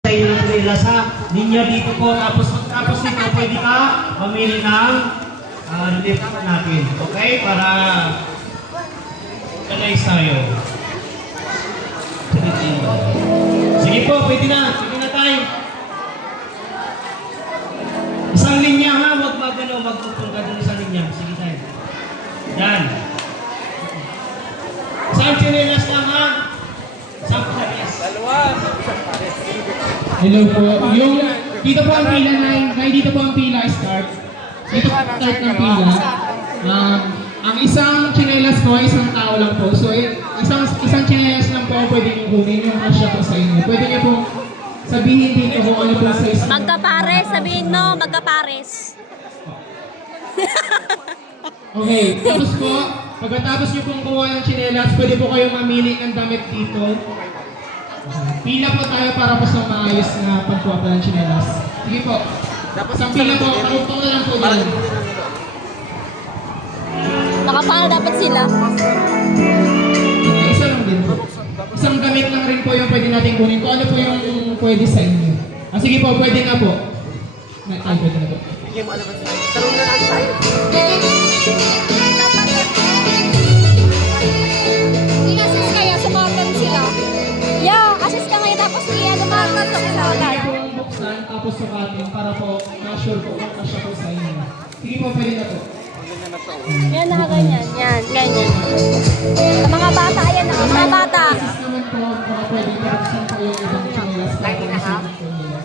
sa iyo ng chinelas ha. Ninyo dito po. Tapos dito, pwede ka mamili ng lift natin. Okay? Para organize tayo. Sige po, pwede na. Sige na tayo. Isang linya ha. Huwag magpupong ka dun isang linya. Sige tayo. Yan. Isang chinelas lang ha. Isang pares. Hello po. Yung dito po ang pila dito po ang pila start. Dito po ang start ng pila. Ang isang chinelas po, isang tao lang po. So isang chinelas lang po pwede niyo kunin yung kasya po sa inyo. Pwede niyo po sabihin dito kung ano po sa isang. Magkapares, sabihin mo, magkapares. Okay, tapos po, pagkatapos niyo pong kuha ng chinelas, pwede po kayo mamili ng damit dito. Pila po tayo para po sa maayos na pagkuha po ng chinelas. Sige po. Isang pila po, karugtong na lang po dyan. Nakapala dapat sila. Isa lang din po. Isang damit lang rin po yung pwede natin kunin. Kung ano po yung pwede sa inyo. Sige po, pwede na po. Ay, pwede na po. Bigyan mo alam mo tayo. Tarong na lang tayo. I-assist kaya, sukatan sila. Yeah, assist ka ngayon tapos i-ano mo sila agad. Pwede po buksan tapos sukatin para po ma-sure po kung kasya po sa inyo. Sige po, pwede na po. Yan, nakaganyan. Yan, ganyan. Sa mga bata, yan, mga bata. Assist naman po, baka pwede na buksan po yung ibang chinelas para po masunod po nila.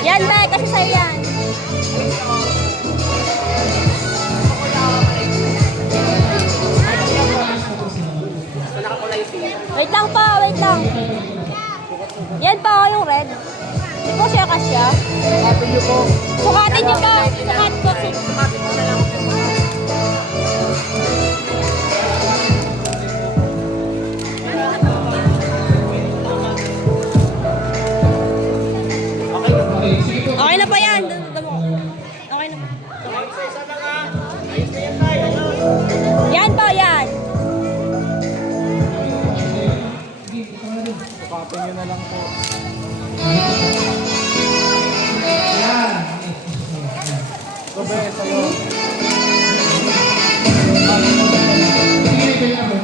Yan, Be, kasi sa'yo yan. Wait lang po, wait lang. Yan po, yung red. Hindi po siya kasya. Sukatin niyo po. Sukatin niyo po. Sukat po. Sukatin mo na lang. Okay, sige po. Okay na po yan. Okay na po. Yan po, yan. Sukatin niyo na lang po. Yan. Gobe, sa'yo. Sige, pwede na po.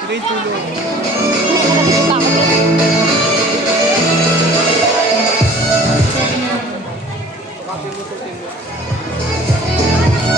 Sige, tulong.